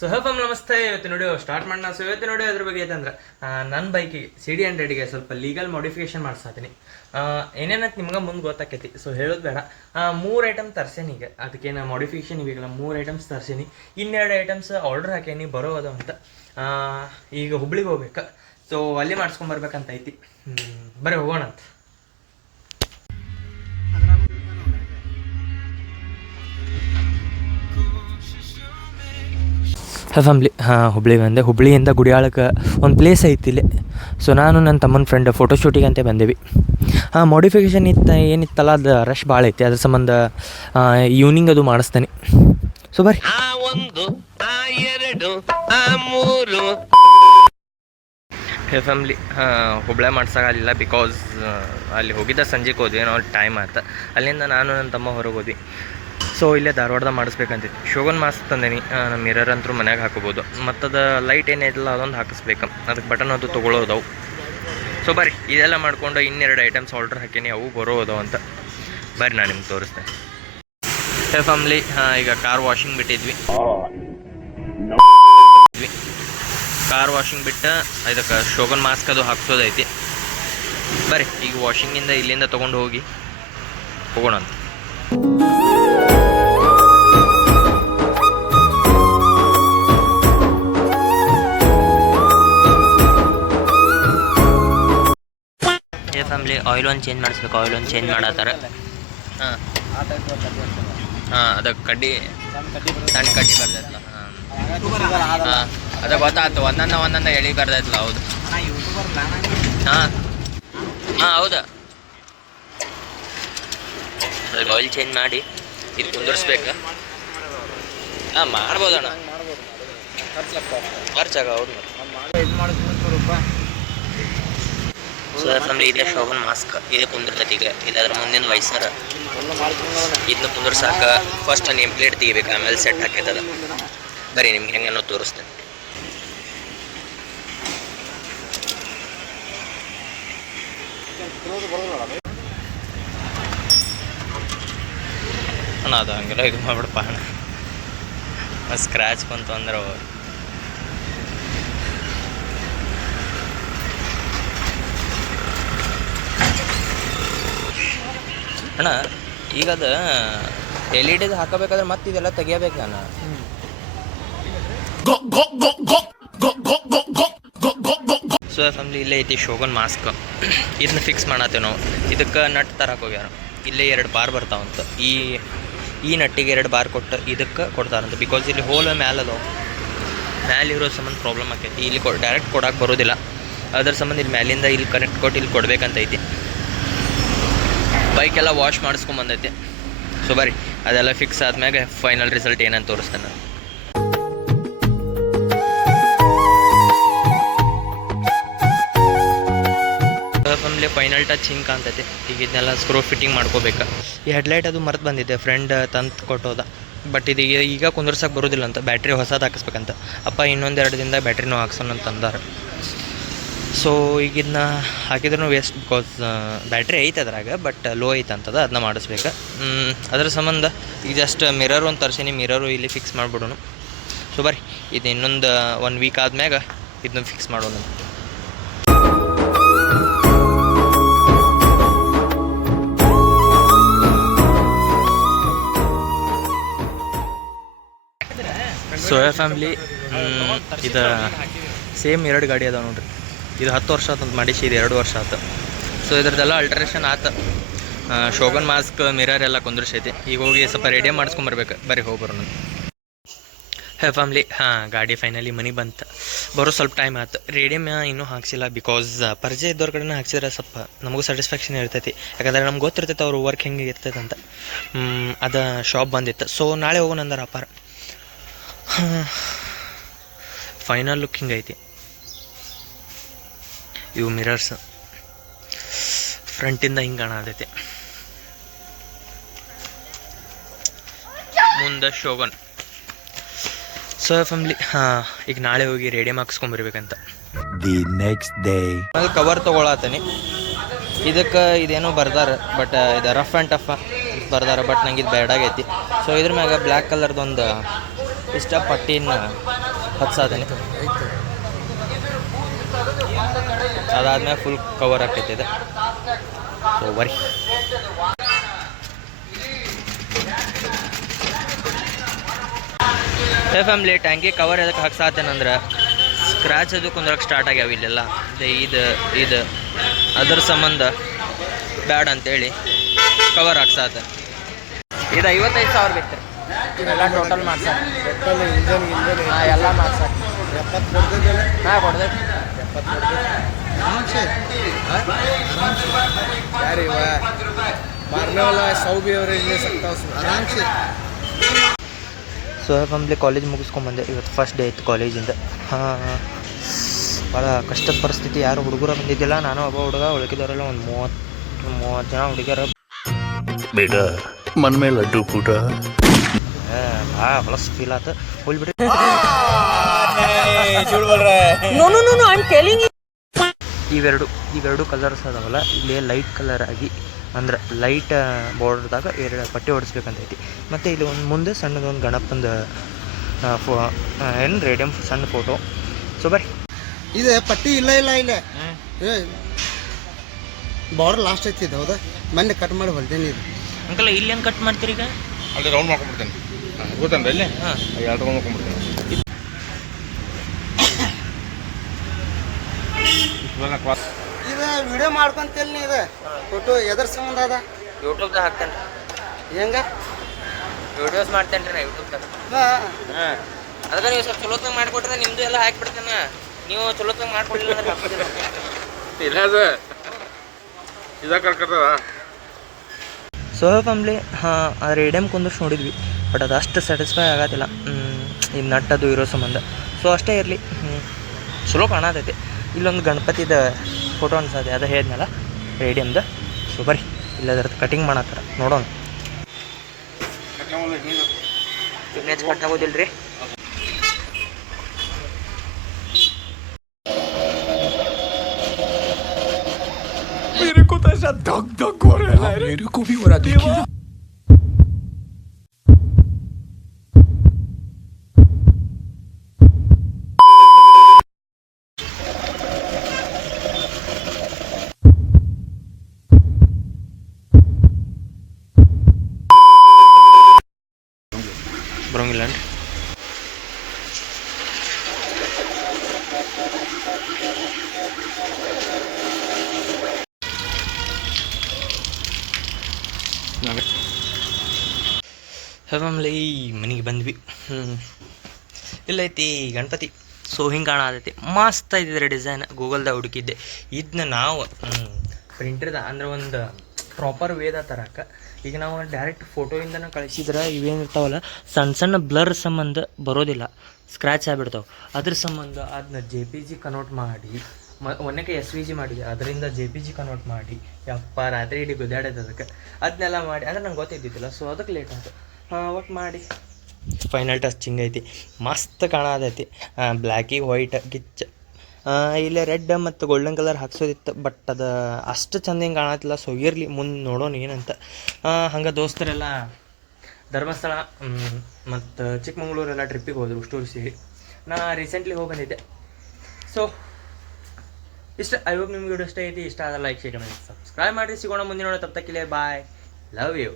ನಮಸ್ತೆ. ಇವತ್ತು ನೋಡಿ ಸ್ಟಾರ್ಟ್ ಮಾಡೋಣ. ಸೊ ಇವತ್ತು ನೋಡಿ ಅದ್ರ ಬಗ್ಗೆ ಐತಂದ್ರೆ ನನ್ನ ಬೈಕಿಗೆ CD100ಗೆ ಸ್ವಲ್ಪ ಲೀಗಲ್ ಮಾಡಿಫಿಕೇಶನ್ ಮಾಡ್ಸಾತೀನಿ. ಏನೇನಂತ ನಿಮ್ಗೆ ಮುಂದೆ ಗೊತ್ತಾಕೈತಿ. ಸೊ ಹೇಳೋದು ಬೇಡ. 3 ಐಟಮ್ ತರ್ಸೇನಿ. ಈಗ ಅದಕ್ಕೇನು ಮಾಡಿಫಿಕೇಶನ್ ಇವಾಗಲ್ಲ 3 ಐಟಮ್ಸ್ ತರ್ಸೇನಿ. 2 ಐಟಮ್ಸ್ ಆರ್ಡರ್ ಹಾಕೇನಿ ಬರೋದು ಅಂತ. ಈಗ ಹುಬ್ಳಿಗೆ ಹೋಗ್ಬೇಕು. ಸೊ ಅಲ್ಲಿ ಮಾಡಿಸ್ಕೊಂಬರ್ಬೇಕಂತ ಐತಿ. ಬರೀ ಹೋಗೋಣ ಅಂತ. ಫ್ಯಾಮ್ಲಿ ಹುಬ್ಳಿ ಬಂದೆ. ಹುಬ್ಳಿಯಿಂದ ಗುಡಿಯಾಳಕ್ಕೆ ಒಂದು ಪ್ಲೇಸ್ ಐತಿ ಇಲ್ಲಿ. ಸೊ ನಾನು ನನ್ನ ತಮ್ಮನ ಫ್ರೆಂಡ್ ಫೋಟೋಶೂಟಿಗೆ ಅಂತ ಬಂದೇವಿ. ಮಾಡಿಫಿಕೇಷನ್ ಏನಿತ್ತಲ್ಲ ಅದು ರಶ್ ಭಾಳ ಐತಿ. ಅದ್ರ ಸಂಬಂಧ ಈವ್ನಿಂಗ್ ಅದು ಮಾಡಿಸ್ತೇನೆ. ಸೊ ಬರ್ರಿ. ಫ್ಯಾಮ್ಲಿ ಹುಬ್ಳ್ಯಾಗ ಮಾಡ್ಸೋಕ್ಕಾಗಲಿಲ್ಲ. ಬಿಕಾಸ್ ಅಲ್ಲಿ ಹೋಗಿದ್ದ ಸಂಜೆಗೆ ಹೋದ್ವಿ. ನಾವು ಟೈಮ್ ಆಯ್ತು. ಅಲ್ಲಿಂದ ನಾನು ನನ್ನ ತಮ್ಮ ಹೊರಗೆ ಹೋದ್ವಿ. ಸೊ ಇಲ್ಲೇ ಧಾರವಾಡದಾಗ ಮಾಡಿಸ್ಬೇಕಂತಿತ್ತು. Shogun mask ತಂದೇನಿ. ನಮ್ಮ ಮಿರರ್ ಅಂತೂ ಮನ್ಯಾಗ ಹಾಕೋಬೋದು. ಮತ್ತು ಅದು ಲೈಟ್ ಏನೈತಲ್ಲ ಅದೊಂದು ಹಾಕಿಸ್ಬೇಕು. ಅದಕ್ಕೆ ಬಟನ್ ಅದು ತೊಗೊಳೋದವು. ಸೊ ಬರ್ರಿ ಇದೆಲ್ಲ ಮಾಡಿಕೊಂಡು 2 ಐಟಮ್ಸ್ ಆರ್ಡ್ರ್ ಹಾಕೀನಿ. ಅವು ಬರೋದವು ಅಂತ ಬರ್ರಿ ನಾನು ನಿಮ್ಗೆ ತೋರಿಸ್ತೇನೆ. ಫ್ಯಾಮ್ಲಿ ಈಗ ಕಾರ್ ವಾಷಿಂಗ್ ಬಿಟ್ಟಿದ್ವಿ. ಕಾರ್ ವಾಷಿಂಗ್ ಬಿಟ್ಟು ಇದಕ್ಕೆ ಶೋಗನ್ ಮಾಸ್ಕ್ ಅದು ಹಾಕ್ಸೋದೈತಿ. ಬರ್ರಿ ಈಗ ವಾಷಿಂಗಿಂದ ಇಲ್ಲಿಂದ ತೊಗೊಂಡು ಹೋಗೋಣ ಅಂತ. ಫ್ಯಾಮ್ಲಿ ಆಯಿಲ್ ಒಂದು ಚೇಂಜ್ ಮಾಡಿಸ್ಬೇಕು. ಆಯಿಲ್ ಒಂದು ಚೇಂಜ್ ಮಾಡತ್ತಾರ. ಅದಕ್ಕೆ ಕಡ್ಡಿ ಸಣ್ಣ ಕಡ್ಡಿ ಬರ್ತೈತಲ್ಲ. ಅದು ಗೊತ್ತಾಯ್ತು. ಒಂದೊಂದು ಎಳಿ ಬರ್ತೈತಲ್ಲ. ಹೌದು. ಹೌದಾ. ಅದಕ್ಕೆ ಆಯಿಲ್ ಚೇಂಜ್ ಮಾಡಿ ಇದು ಕುಂದರ್ಸ್ಬೇಕು. ಮಾಡ್ಬೋದಣ್ಣ. ಖರ್ಚಾಗ. ಹೌದು. ಸೊ ಫ್ಯಾಮ್ಲಿ ಇದೆ ಶೋಗನ್ ಮಾಸ್ಕ್. ಇದೇ ಕುಂದಿರ್ತೈತಿ. ಈಗ ಇದಾದ್ರೆ ಮುಂದಿನ ವಯಸ್ಸರ ಇದನ್ನ ಕುಂದರ್ಸಾಕ ಫಸ್ಟ್ ನೇಮ್ ಪ್ಲೇಟ್ ತೆಗಿಬೇಕು. ಆಮೇಲೆ ಸೆಟ್ ಹಾಕೈತದ. ಬರೀ ನಿಮ್ಗೆ ಹೆಂಗೇನೋ ತೋರಿಸ್ತೇನೆ. ಅಣ್ಣ ಅದು ಹಂಗೆಲ್ಲ ಇದು ಮಾಡ್ಬಿಡಪ್ಪ ಅಣ್ಣ. ಸ್ಕ್ರ್ಯಾಚ್ ಬಂತು ಅಂದ್ರೆ ಅಣ್ಣ ಈಗ ಅದು LED ಹಾಕಬೇಕಾದ್ರೆ ಮತ್ತೆ ಇದೆಲ್ಲ ತೆಗಿಯಬೇಕು ಅಣ್ಣ. ಸೊ ಫ್ಯಾಮ್ಲಿ ಇಲ್ಲೇ ಐತಿ ಶೋಗನ್ ಮಾಸ್ಕ್. ಇದನ್ನ ಫಿಕ್ಸ್ ಮಾಡತ್ತೇವೆ ನಾವು. ಇದಕ್ಕೆ ನಟ್ ತರಕ್ಕೆ ಹೋಗ್ಯಾರ. ಇಲ್ಲೇ 2 ಬಾರ್ ಬರ್ತಾವಂತ. ಈ ನಟ್ಟಿಗೆ 2 ಬಾರ್ ಕೊಟ್ಟು ಇದಕ್ಕೆ ಕೊಡ್ತಾರಂತ. ಬಿಕಾಸ್ ಇಲ್ಲಿ ಹೋಲ್ ಮ್ಯಾಲದವು. ಮ್ಯಾಲಿರೋ ಸಂಬಂಧ ಪ್ರಾಬ್ಲಮ್ ಆಕೈತಿ. ಇಲ್ಲಿ ಡೈರೆಕ್ಟ್ ಕೊಡಕ್ಕೆ ಬರೋದಿಲ್ಲ. ಅದ್ರ ಸಂಬಂಧ ಇಲ್ಲಿ ಮ್ಯಾಲಿಂದ ಇಲ್ಲಿ ಕನೆಕ್ಟ್ ಕೊಟ್ಟು ಇಲ್ಲಿ ಕೊಡ್ಬೇಕಂತೈತಿ. ಬೈಕೆಲ್ಲ ವಾಶ್ ಮಾಡಿಸ್ಕೊಂಬಂದೈತಿ. ಸೊ ಬರ್ರಿ ಅದೆಲ್ಲ ಫಿಕ್ಸ್ ಆದ್ಮ್ಯಾಗ ಫೈನಲ್ ರಿಸಲ್ಟ್ ಏನಂತ ತೋರಿಸ್ತೇನೆ ನಾನು. ಫ್ಯಾಮ್ಲಿ ಫೈನಲ್ ಟಚ್ ಹಿಂಗೆ ಕಾಣ್ತೈತಿ. ಈಗ ಇದನ್ನೆಲ್ಲ ಸ್ಕ್ರೂ ಫಿಟ್ಟಿಂಗ್ ಮಾಡ್ಕೋಬೇಕು. ಈ ಹೆಡ್ಲೈಟ್ ಅದು ಮರೆತು ಬಂದಿದ್ದೆ. ಫ್ರೆಂಡ್ ತಂದು ಕೊಟ್ಟೋದ. ಬಟ್ ಇದು ಈಗ ಕುಂದರ್ಸಕ್ಕೆ ಬರೋದಿಲ್ಲ ಅಂತ. ಬ್ಯಾಟ್ರಿ ಹೊಸದು ಹಾಕಿಸ್ಬೇಕಂತ. ಅಪ್ಪ ಇನ್ನೊಂದು 2 ದಿನದಾಗ ಬ್ಯಾಟ್ರಿನೂ ಹಾಕ್ಸೋಣ ಅಂತ ಅಂದಾರೆ. ಸೊ ಈಗ ಇದನ್ನ ಹಾಕಿದ್ರೂ ವೇಸ್ಟ್. ಬಿಕಾಸ್ ಬ್ಯಾಟ್ರಿ ಐತೆ ಅದ್ರಾಗ. ಬಟ್ ಲೋ ಐತೆ ಅಂತದ. ಅದನ್ನ ಮಾಡಿಸ್ಬೇಕು. ಅದ್ರ ಸಂಬಂಧ ಈಗ ಜಸ್ಟ್ ಮಿರರ್ ಒಂದು ತರ್ಸೀನಿ. ಮಿರರು ಇಲ್ಲಿ ಫಿಕ್ಸ್ ಮಾಡಿಬಿಡೋಣ. ಸೊ ಬರ್ರಿ ಇದು ಇನ್ನೊಂದು 1 ವೀಕ್ ಆದ್ಮ್ಯಾಗ ಇದನ್ನ ಫಿಕ್ಸ್ ಮಾಡೋಣ. ಸೊ ಫ್ಯಾಮ್ಲಿ ಇದು ಸೇಮ್ 2 ಗಾಡಿ ಅದಾವೆ ನೋಡ್ರಿ. ಇದು 10 ವರ್ಷ ಆತಂತ ಮಾಡಿಸಿ. ಇದು 2 ವರ್ಷ ಆಯ್ತು. ಸೊ ಇದ್ರದ್ದೆಲ್ಲ ಅಲ್ಟ್ರೇಷನ್ ಆಯ್ತು. ಶೋಗನ್ ಮಾಸ್ಕ್ ಮಿರರ್ ಎಲ್ಲ ಕುಂದ್ರಿಸೈತಿ. ಈಗ ಹೋಗಿ ಸ್ವಲ್ಪ ರೇಡಿಯಮ್ ಮಾಡಿಸ್ಕೊಂಬರ್ಬೇಕು. ಬರೀ ಹೋಗಿ ಬರೋಣ. ಫ್ಯಾಮ್ಲಿ ಗಾಡಿ ಫೈನಲಿ ಮನೆ ಬಂತು. ಬರೋ ಸ್ವಲ್ಪ ಟೈಮ್ ಆಯ್ತು. ರೇಡಿಯಮ್ ಇನ್ನೂ ಹಾಕ್ಸಿಲ್ಲ. ಬಿಕಾಸ್ ಪರಿಚಯ ಇದ್ದವ್ರ ಕಡೆನೇ ಹಾಕ್ಸಿದ್ರೆ ಸ್ವಲ್ಪ ನಮಗೂ ಸ್ಯಾಟಿಸ್ಫ್ಯಾಕ್ಷನ್ ಇರ್ತೈತಿ. ಯಾಕಂದರೆ ನಮ್ಗೆ ಗೊತ್ತಿರ್ತೈತೆ ಅವ್ರ ವರ್ಕ್ ಹೆಂಗೆ ಇರ್ತೈತೆ ಅಂತ. ಅದು ಶಾಪ್ ಬಂದಿತ್ತು. ಸೊ ನಾಳೆ ಹೋಗೋಣ ಅಂದ್ರೆ ಅಪಾರ. ಫೈನಲ್ ಲುಕ್ ಹಿಂಗೈತಿ. ಇವು ಮಿರರ್ಸ್ ಫ್ರಂಟಿಂದ ಹಿಂಗೆ ಕಾಣತೈತಿ. ಮುಂದೆ ಶೋಗನ್. ಸೊ ಫ್ಯಾಮ್ಲಿ ಈಗ ನಾಳೆ ಹೋಗಿ ರೇಡಿಯಮ್ ಹಾಕ್ಸ್ಕೊಂಬರ್ಬೇಕಂತ. ದಿ ನೆಕ್ಸ್ಟ್ ಡೇ ಕವರ್ ತೊಗೊಳತ್ತೀನಿ. ಇದಕ್ಕೆ ಇದೇನೋ ಬರ್ದಾರ. ಬಟ್ ಇದು ರಫ್ ಆ್ಯಂಡ್ ಟಫ್ ಬರ್ದಾರ. ಬಟ್ ನಂಗೆ ಇದು ಬೇಡಾಗೈತಿ. ಸೊ ಇದ್ರ ಮ್ಯಾಗ ಬ್ಲ್ಯಾಕ್ ಕಲರ್ದೊಂದು ಇಷ್ಟ ಪಟ್ಟಿನ ಹತ್ಸಾದೇನೆ ಅದಾದ್ಮೇಲೆ ಫುಲ್ ಕವರ್ ಆಗ್ತೈತೆ ಇದು. ಸೊ ಬರಿ ಫ್ಯಾಮ್ಲಿ ಟ್ಯಾಂಕಿ ಕವರ್ ಎದಕ್ಕೆ ಹಾಕ್ಸಾತೇನಂದ್ರೆ ಸ್ಕ್ರ್ಯಾಚ್ ಅದು ಕುಂದ್ರಕ್ಕೆ ಸ್ಟಾರ್ಟ್ ಆಗ್ಯಾವ ಇಲ್ಲೆಲ್ಲ ಇದು ಅದ್ರ ಸಂಬಂಧ ಬ್ಯಾಡ ಅಂತೇಳಿ ಕವರ್ ಹಾಕ್ಸಾತ. ಇದು 55,000 ಬೇಕು ರೀ ಇವೆಲ್ಲ ಟೋಟಲ್ ಮಾಡ್ಸೋಣ. ಹಾಂ ಎಲ್ಲ ಮಾಡ್ಸೋಣ. 70 ಹಾಂ ಕೊಡ್ದೆ 70 यार मारने वाला 100 भी एवरेज ले सकता उसमें आराम से. ಸೊ ಫ್ಯಾಮ್ಲಿ ಕಾಲೇಜ್ ಮುಗಿಸ್ಕೊಂಬಂದೆ. ಇವತ್ತು ಫಸ್ಟ್ ಡೇ ಇತ್ತು ಕಾಲೇಜಿಂದ. ಹಾಂ ಭಾಳ ಕಷ್ಟದ ಪರಿಸ್ಥಿತಿ. ಯಾರು ಹುಡುಗರು ಬಂದಿದ್ದಿಲ್ಲ, ನಾನು ಒಬ್ಬ ಹುಡುಗ. ಉಳ್ಕಿದವರೆಲ್ಲ ಒಂದು 30 ಜನ ಹುಡುಗಿಯರ. ಬೇಡ ಮನ್ ಮೇಲೆ ಲಡ್ಡು ಪೂಟ ಭಾಳ ಹೊಲಸ್ ಫೀಲ್ ಆಯ್ತು. ಹೋಗ್ಬಿಟ್ರಿ ಇವೆರಡು ಕಲರ್ಸ್ ಅದಾವಲ್ಲ, ಇಲ್ಲಿ ಲೈಟ್ ಕಲರ್ ಆಗಿ ಅಂದ್ರೆ ಲೈಟ್ ಬಾರ್ಡ್ರದಾಗ 2 ಪಟ್ಟಿ ಹೊಡಿಸ್ಬೇಕಂತೈತಿ. ಮತ್ತು ಇಲ್ಲಿ ಒಂದು ಮುಂದೆ ಸಣ್ಣದೊಂದು ಗಣಪಂದು ಏನು ರೇಡಿಯಂ ಸಣ್ಣ ಫೋಟೋ. ಸೊ ಬರ್ರಿ. ಇದು ಪಟ್ಟಿ ಇಲ್ಲ ಬಾರ್ಡರ್ ಲಾಸ್ಟ್ ಐತಿ. ಹೌದಾ ಮೊನ್ನೆ ಕಟ್ ಮಾಡಿ ಹೊಲ್ದೇನಿ. ಇದು ಅಂಕಲ್ ಇಲ್ಲಿ ಹೆಂಗೆ ಕಟ್ ಮಾಡ್ತೀರಿ ಈಗ? ಅಲ್ಲಿ ರೌಂಡ್ ಮಾಡ್ಕೊಂಡ್ಬಿಡ್ತೇನೆ ಗೊತ್ತಂದ್ರೆ ಇಲ್ಲಿ. ಹಾಂ 2 ರೌಂಡ್ ಮಾಡ್ಕೊಂಡ್ಬಿಡ್ತೇನೆ. ಇದು ವಿಡಿಯೋ ಮಾಡ್ಕೊಂತಿಲ್ಲ ನೀ. ಇದು ಫೋಟೋ ಎದ್ರ ಸಂಬಂಧ ಅದ? ಯೂಟ್ಯೂಬ್ದಾಗ ಹಾಕ್ತೇನೆ ರೀ. ಹೆಂಗೆ ವಿಡಿಯೋಸ್ ಮಾಡ್ತೇನೆ ರೀ ನಾ ಯೂಟ್ಯೂಬ್ದಾಗ. ಹಾಂ ಅದಕ್ಕೆ ನೀವು ಸ್ವಲ್ಪ ಚಲೋತ್ನಾಗ ಮಾಡಿಕೊಟ್ರೆ ನಿಮ್ಮದು ಎಲ್ಲ ಹಾಕಿಬಿಡ್ತೇನೆ. ನೀವು ಚಲೋತ್ನಾಗ ಮಾಡ್ಕೊಡ್ಲಿಲ್ಲ ಅಂದ್ರೆ ಹಾಕ್ಬಿಡ್ತೀನಿ. ಇಲ್ಲ ಅದು ಇದಾಗ ಕರ್ಕರ್ತದ. ಸೊ ಫ್ಯಾಮ್ಲಿ ಹಾಂ ರೇಡಿಯಮ್ ಕುಂದರ್ಸಿ ನೋಡಿದ್ವಿ, ಬಟ್ ಅದು ಅಷ್ಟು ಸ್ಯಾಟಿಸ್ಫೈ ಆಗತ್ತಿಲ್ಲ ಈ ನಟ್ಟದು ಇರೋ ಸಂಬಂಧ. ಸೊ ಅಷ್ಟೇ ಇರಲಿ, ಚಲೋ ಕಾಣತೈತೆ. ಇಲ್ಲೊಂದು ಗಣಪತಿದ ಫೋಟೋ ಅನ್ಸತ್ತೆ, ಅದು ಹೇಳಿದ್ನಲ್ಲ ರೇಡಿಯಮ್ದು. ಸೊ ಬರ್ರಿ ಇಲ್ಲದ್ರದ್ದು ಕಟಿಂಗ್ ಮಾಡತ್ತಾರ ನೋಡೋಣ. ನೆಚ್ ಕಟ್ ಆಗೋದಿಲ್ಲ ರೀ. मेरे को तो ऐसा धक धक हो रहा है. मेरे को भी हो रहा देखिए. ಬರೋಂಗಿಲ್ಲ ಫ್ಯಾಮ್ಲಿ ಮನೆಗೆ ಬಂದ್ವಿ. ಇಲ್ಲೈತಿ ಗಣಪತಿ. ಸೊ ಹಿಂಗೆ ಕಾಣತೈತಿ, ಮಸ್ತ್ ಐತಿದ್ರೆ ಡಿಸೈನ್. ಗೂಗಲ್ದಾಗ ಹುಡುಕಿದ್ದೆ ಇದನ್ನ. ನಾವು ಪ್ರಿಂಟರ್ದ ಅಂದ್ರೆ ಒಂದು ಪ್ರಾಪರ್ ವೇದ ತರಕ್ಕೆ. ಈಗ ನಾವು ಡೈರೆಕ್ಟ್ ಫೋಟೋಯಿಂದನೇ ಕಳಿಸಿದ್ರೆ ಇವೇನಿರ್ತಾವಲ್ಲ ಸಣ್ಣ ಬ್ಲರ್ ಸಂಬಂಧ ಬರೋದಿಲ್ಲ, ಸ್ಕ್ರ್ಯಾಚ್ ಆಗಿಬಿಡ್ತಾವೆ. ಅದ್ರ ಸಂಬಂಧ ಅದನ್ನ JPG ಕನ್ವರ್ಟ್ ಮಾಡಿ, ಒಂದಕ್ಕೆ SVG ಮಾಡಿದೆ, ಅದರಿಂದ JPG ಕನ್ವರ್ಟ್ ಮಾಡಿ ಯಪ್ಪ ರಾತ್ರಿ ಇಡೀ ಗುದ್ದಾಡೈತೆ ಅದಕ್ಕೆ. ಅದನ್ನೆಲ್ಲ ಮಾಡಿ ಅಂದ್ರೆ ನಂಗೆ ಗೊತ್ತಿದ್ದಿದ್ದಿಲ್ಲ. ಸೊ ಅದಕ್ಕೆ ಲೇಟ್ ಆಯ್ತು. ಒಟ್ಟು ಮಾಡಿ ಫೈನಲ್ ಟಚಿಂಗ್ ಐತಿ, ಮಸ್ತ್ ಕಾಣತೈತಿ. ಬ್ಲ್ಯಾಕಿಗೆ ವೈಟ್ ಗಿಚ್ಚ. ಇಲ್ಲೇ ರೆಡ್ ಮತ್ತು ಗೋಲ್ಡನ್ ಕಲರ್ ಹಾಕ್ಸೋದಿತ್ತು, ಬಟ್ ಅದು ಅಷ್ಟು ಚಂದ ಹಿಂಗೆ ಕಾಣತ್ತಿಲ್ಲ. ಸೊ ಇರಲಿ, ಮುಂದೆ ನೋಡೋಣ ಏನಂತ. ಹಂಗೆ ದೋಸ್ತರೆಲ್ಲ ಧರ್ಮಸ್ಥಳ ಮತ್ತು ಚಿಕ್ಕಮಂಗ್ಳೂರೆಲ್ಲ ಟ್ರಿಪ್ಪಿಗೆ ಹೋದರು ಟೂರಿಸ್ಟಿಗೆ. ನಾ ರೀಸೆಂಟ್ಲಿ ಹೋಗಿ ಬಂದಿದ್ದೆ. ಸೊ ಇಷ್ಟ. ಐ ಹೋಪ್ ನಿಮ್ಗೆ ವಿಡಿಯೋ ಇಷ್ಟ ಐತಿ. ಇಷ್ಟ ಆದ ಲೈಕ್, ಶೇರ್, ಕಮೆಂಟ್, ಸಬ್ಸ್ಕ್ರೈಬ್ ಮಾಡಿರಿ. ಸಿಗೋಣ ಮುಂದಿನ ನೋಡೋ. ತಪ್ಪಕ್ಕಿಲ್ಲ. ಬಾಯ್, ಲವ್ ಯು.